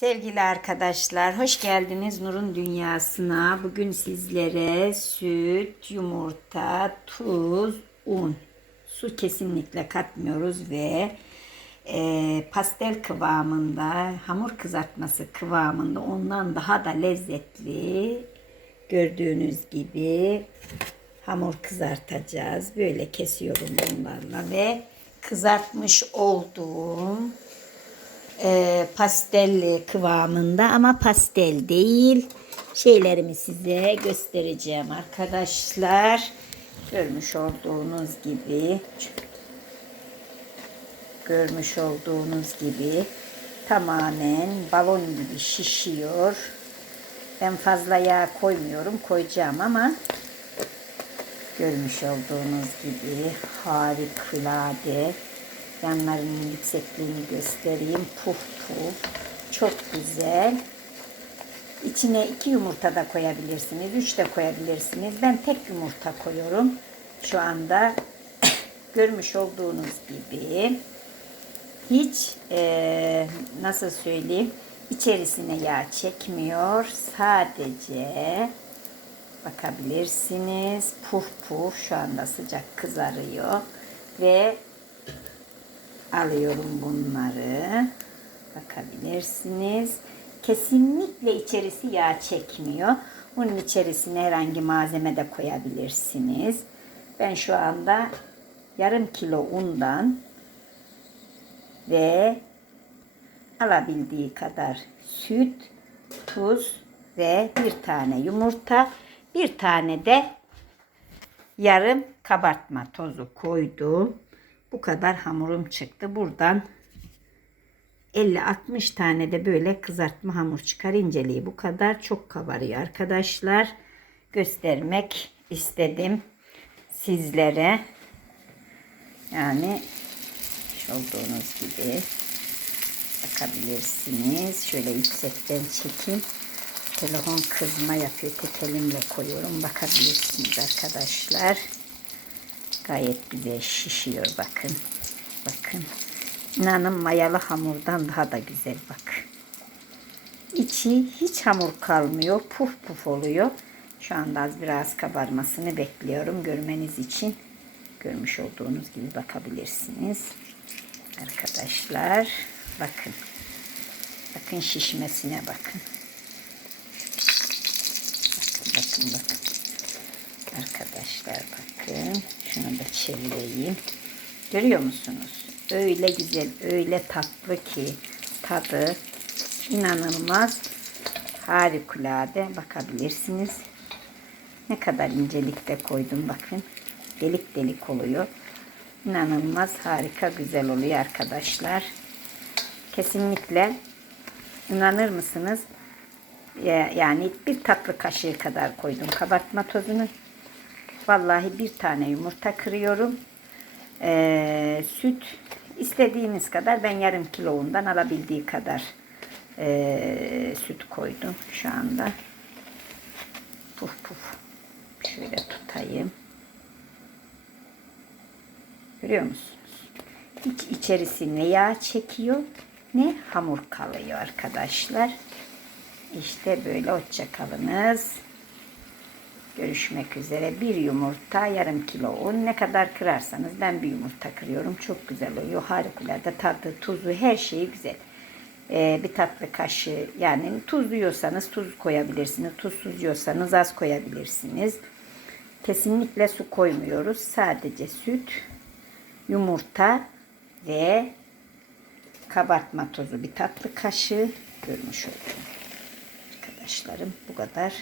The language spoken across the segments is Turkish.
Sevgili arkadaşlar, hoş geldiniz Nur'un Dünyası'na. Bugün sizlere süt, yumurta, tuz, un, su kesinlikle katmıyoruz ve e, pastel kıvamında, hamur kızartması kıvamında ondan daha da lezzetli gördüğünüz gibi hamur kızartacağız. Böyle kesiyorum bunlarla ve kızartmış olduğum e, pastelli kıvamında ama pastel değil. Şeylerimi size göstereceğim arkadaşlar. Görmüş olduğunuz gibi görmüş olduğunuz gibi tamamen balon gibi şişiyor. Ben fazla yağ koymuyorum. Koyacağım ama görmüş olduğunuz gibi harikulade yanlarının yüksekliğini göstereyim. Puf puf. Çok güzel. İçine iki yumurta da koyabilirsiniz. Üç de koyabilirsiniz. Ben tek yumurta koyuyorum. Şu anda görmüş olduğunuz gibi hiç e, nasıl söyleyeyim içerisine yağ çekmiyor. Sadece bakabilirsiniz. Puf puf şu anda sıcak kızarıyor ve alıyorum bunları. Bakabilirsiniz. Kesinlikle içerisi yağ çekmiyor. Bunun içerisine herhangi malzeme de koyabilirsiniz. Ben şu anda yarım kilo undan ve alabildiği kadar süt, tuz ve bir tane yumurta, bir tane de yarım kabartma tozu koydum. Bu kadar hamurum çıktı. Buradan 50-60 tane de böyle kızartma hamur çıkar. İnceliği bu kadar. Çok kabarıyor arkadaşlar. Göstermek istedim sizlere. Yani olduğunuz gibi bakabilirsiniz. Şöyle yüksekten çekeyim. Telefon kızma yapıyor. Tek elimle koyuyorum. Bakabilirsiniz arkadaşlar. Gayet güzel şişiyor bakın. Bakın. İnanın mayalı hamurdan daha da güzel bak. İçi hiç hamur kalmıyor. Puf puf oluyor. Şu anda az biraz kabarmasını bekliyorum görmeniz için. Görmüş olduğunuz gibi bakabilirsiniz. Arkadaşlar bakın. Bakın şişmesine bakın. Bakın bakın bakın. Arkadaşlar bakın. Şunu da çevireyim. Görüyor musunuz? Öyle güzel, öyle tatlı ki tadı inanılmaz harikulade bakabilirsiniz. Ne kadar incelikte koydum bakın. Delik delik oluyor. İnanılmaz harika güzel oluyor arkadaşlar. Kesinlikle inanır mısınız? Yani bir tatlı kaşığı kadar koydum kabartma tozunu. Vallahi bir tane yumurta kırıyorum. Ee, süt istediğiniz kadar ben yarım kilo undan alabildiği kadar e, süt koydum şu anda. Puf puf. Şöyle tutayım. Görüyor musunuz? Hiç içerisi ne yağ çekiyor ne hamur kalıyor arkadaşlar. İşte böyle hoşçakalınız. Görüşmek üzere. Bir yumurta, yarım kilo un. Ne kadar kırarsanız ben bir yumurta kırıyorum. Çok güzel oluyor. Harikulade tadı, tuzu, her şeyi güzel. Ee, bir tatlı kaşığı yani tuzluyorsanız tuz koyabilirsiniz. Tuzsuz yiyorsanız az koyabilirsiniz. Kesinlikle su koymuyoruz. Sadece süt, yumurta ve kabartma tozu bir tatlı kaşığı görmüş oldum. Arkadaşlarım bu kadar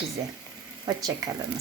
güzel. Hoşçakalınız.